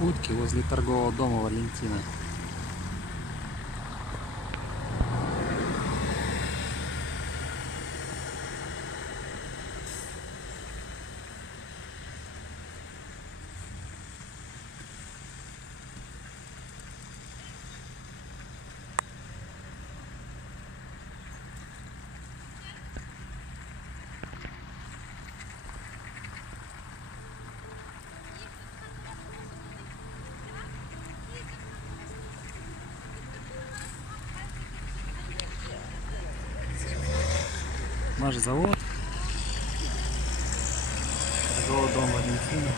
утки возле торгового дома Валентина. Наш завод, торговый дом Валентина.